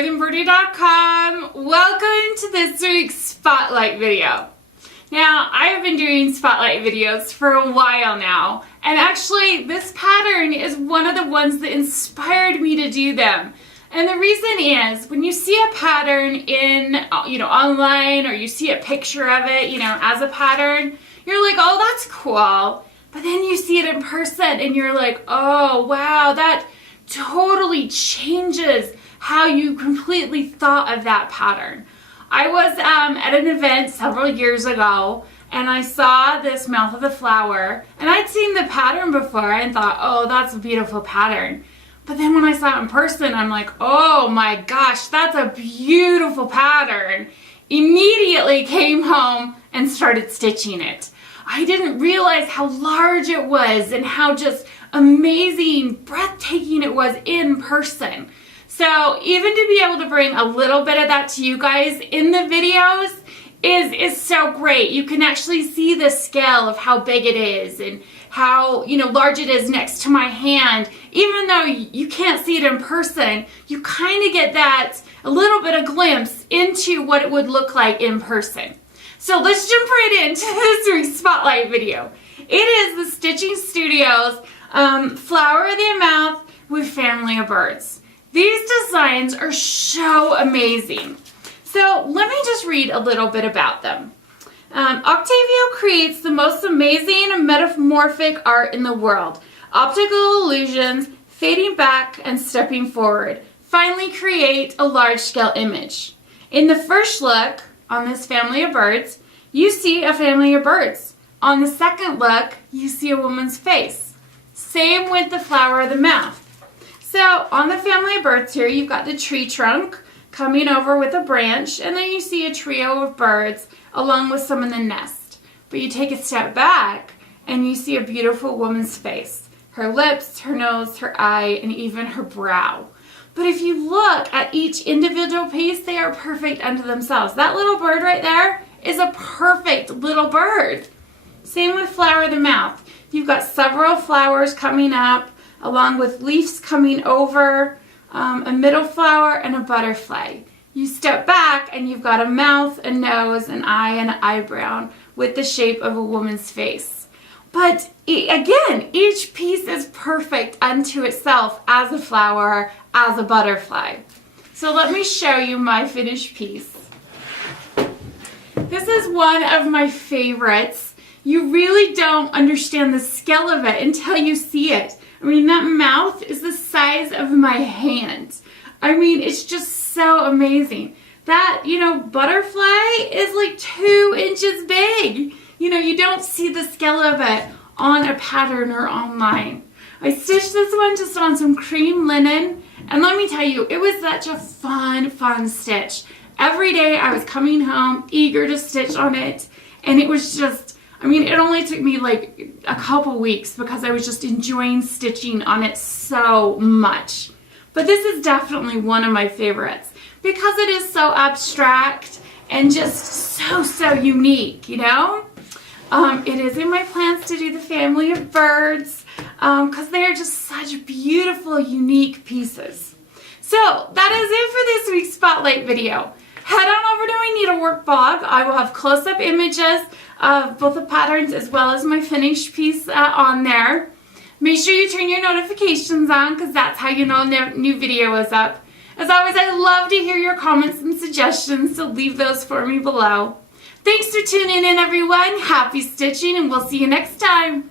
with Embroidery.com. Welcome to this week's Spotlight video. Now, I have been doing Spotlight videos for a while now, and actually this pattern is one of the ones that inspired me to do them. And the reason is, when you see a pattern in, online, or you see a picture of it, as a pattern, you're like, oh, that's cool. But then you see it in person and you're like, oh, wow, that totally changes how you completely thought of that pattern. I was at an event several years ago and I saw this mouth of the flower, and I'd seen the pattern before and thought, oh, that's a beautiful pattern. But then when I saw it in person, I'm like, oh my gosh, that's a beautiful pattern. Immediately came home and started stitching it. I didn't realize how large it was and how just amazing, breathtaking it was in person. So even to be able to bring a little bit of that to you guys in the videos is so great. You can actually see the scale of how big it is and how large it is next to my hand. Even though you can't see it in person, you kind of get that a little bit of glimpse into what it would look like in person. So let's jump right into this week's Spotlight video. It is the Stitching Studios Flower of the Mouth with Family of Birds. These designs are so amazing. So let me just read a little bit about them. Octavio creates the most amazing metamorphic art in the world. Optical illusions, fading back and stepping forward, finally create a large-scale image. In the first look, on this family of birds, you see a family of birds. On the second look, you see a woman's face. Same with the flower of the mouth. So on the family of birds here, you've got the tree trunk coming over with a branch, and then you see a trio of birds along with some in the nest. But you take a step back and you see a beautiful woman's face. Her lips, her nose, her eye, and even her brow. But if you look at each individual piece, they are perfect unto themselves. That little bird right there is a perfect little bird. Same with flower of the mouth. You've got several flowers coming up, along with leaves coming over, a middle flower, and a butterfly. You step back and you've got a mouth, a nose, an eye, and an eyebrow with the shape of a woman's face. But again, each piece is perfect unto itself as a flower, as a butterfly. So let me show you my finished piece. This is one of my favorites. You really don't understand the scale of it until you see it. I mean, that mouth is the size of my hand. I mean, it's just so amazing. That, butterfly is like 2 inches big. You don't see the scale of it on a pattern or online. I stitched this one just on some cream linen, and let me tell you, it was such a fun stitch. Every day I was coming home eager to stitch on it, and it was just, it only took me like a couple weeks because I was just enjoying stitching on it so much. But this is definitely one of my favorites because it is so abstract and just so unique, It is in my plans to do the family of birds because they are just such beautiful, unique pieces. So that is it for this week's Spotlight video. Head on over to my Needlework blog. I will have close-up images of both the patterns as well as my finished piece on there. Make sure you turn your notifications on because that's how you know a new video is up. As always, I love to hear your comments and suggestions, so leave those for me below. Thanks for tuning in, everyone. Happy stitching, and we'll see you next time.